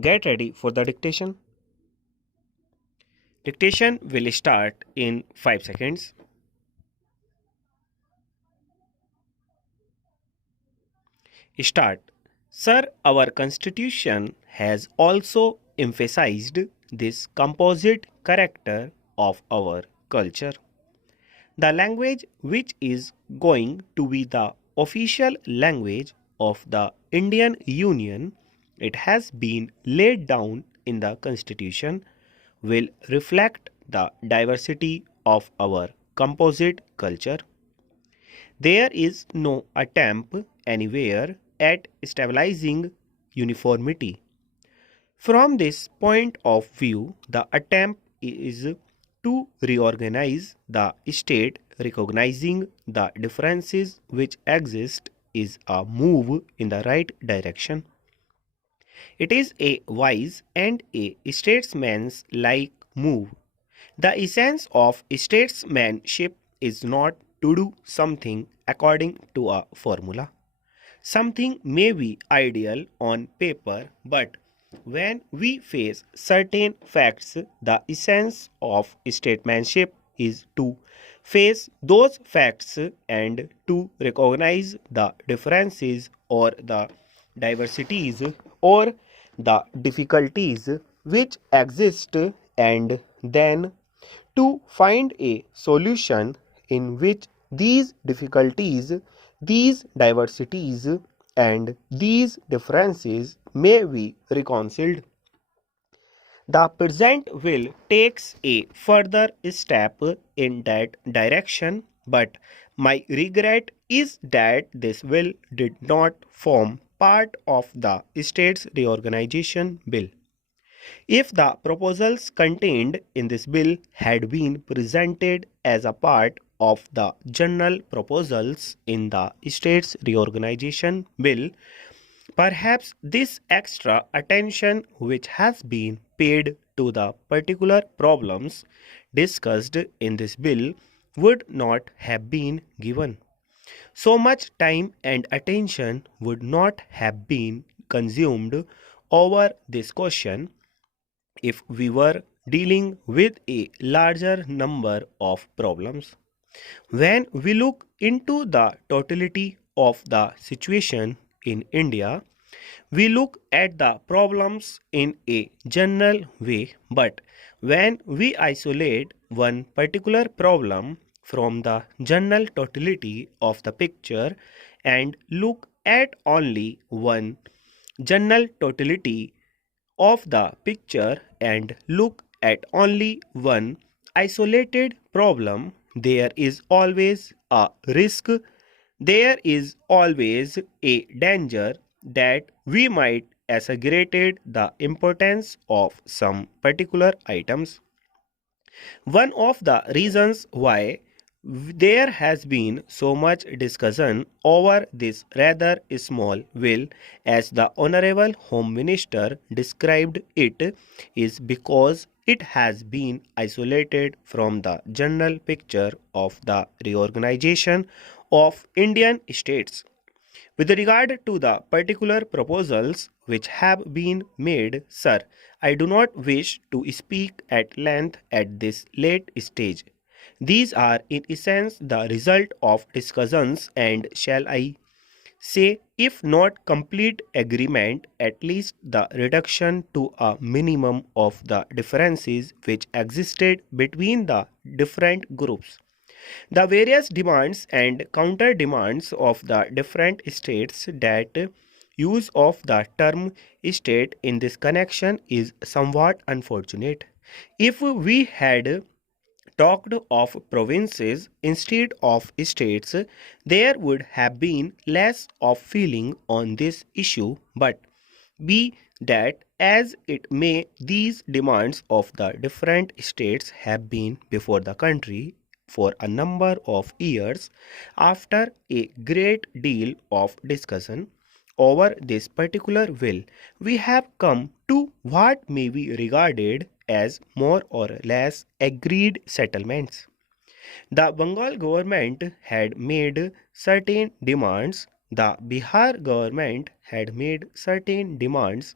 Get ready for the dictation. Dictation will start in 5 seconds. Start. Sir, our constitution has also emphasized this composite character of our culture. The language which is going to be the official language of the Indian Union, it has been laid down in the constitution, will reflect the diversity of our composite culture. There is no attempt anywhere at stabilizing uniformity. From this point of view, the attempt is to reorganize the state. Recognizing the differences which exist is a move in the right direction. It is a wise and a statesman's-like move. The essence of statesmanship is not to do something according to a formula. Something may be ideal on paper, but when we face certain facts, the essence of statesmanship is to face those facts and to recognize the differences or the diversities or the difficulties which exist, and then to find a solution in which these difficulties, these diversities, and these differences may be reconciled. The present will takes a further step in that direction, but my regret is that this will did not form part of the state's reorganization bill. If the proposals contained in this bill had been presented as a part of the general proposals in the state's reorganization bill, perhaps this extra attention which has been paid to the particular problems discussed in this bill would not have been given. So much time and attention would not have been consumed over this question if we were dealing with a larger number of problems. When we look into the totality of the situation in India, we look at the problems in a general way, but when we isolate one particular problem from the general totality of the picture and look at only one general totality of the picture and look at only one isolated problem, there is always a risk, there is always a danger that we might exaggerate the importance of some particular items. One of the reasons why there has been so much discussion over this rather small bill, as the Honorable Home Minister described it, is because it has been isolated from the general picture of the reorganization of Indian states. With regard to the particular proposals which have been made, sir, I do not wish to speak at length at this late stage. These are in essence the result of discussions and, shall I say, if not complete agreement, at least the reduction to a minimum of the differences which existed between the different groups. The various demands and counter demands of the different states, that use of the term state in this connection is somewhat unfortunate. If we had talked of provinces instead of states, there would have been less of feeling on this issue, but be that as it may, these demands of the different states have been before the country for a number of years. After a great deal of discussion over this particular bill, we have come to what may be regarded as more or less agreed settlements. The Bengal government had made certain demands, the Bihar government had made certain demands,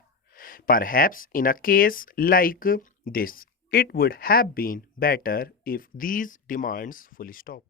Perhaps in a case like this, it would have been better if these demands full stop.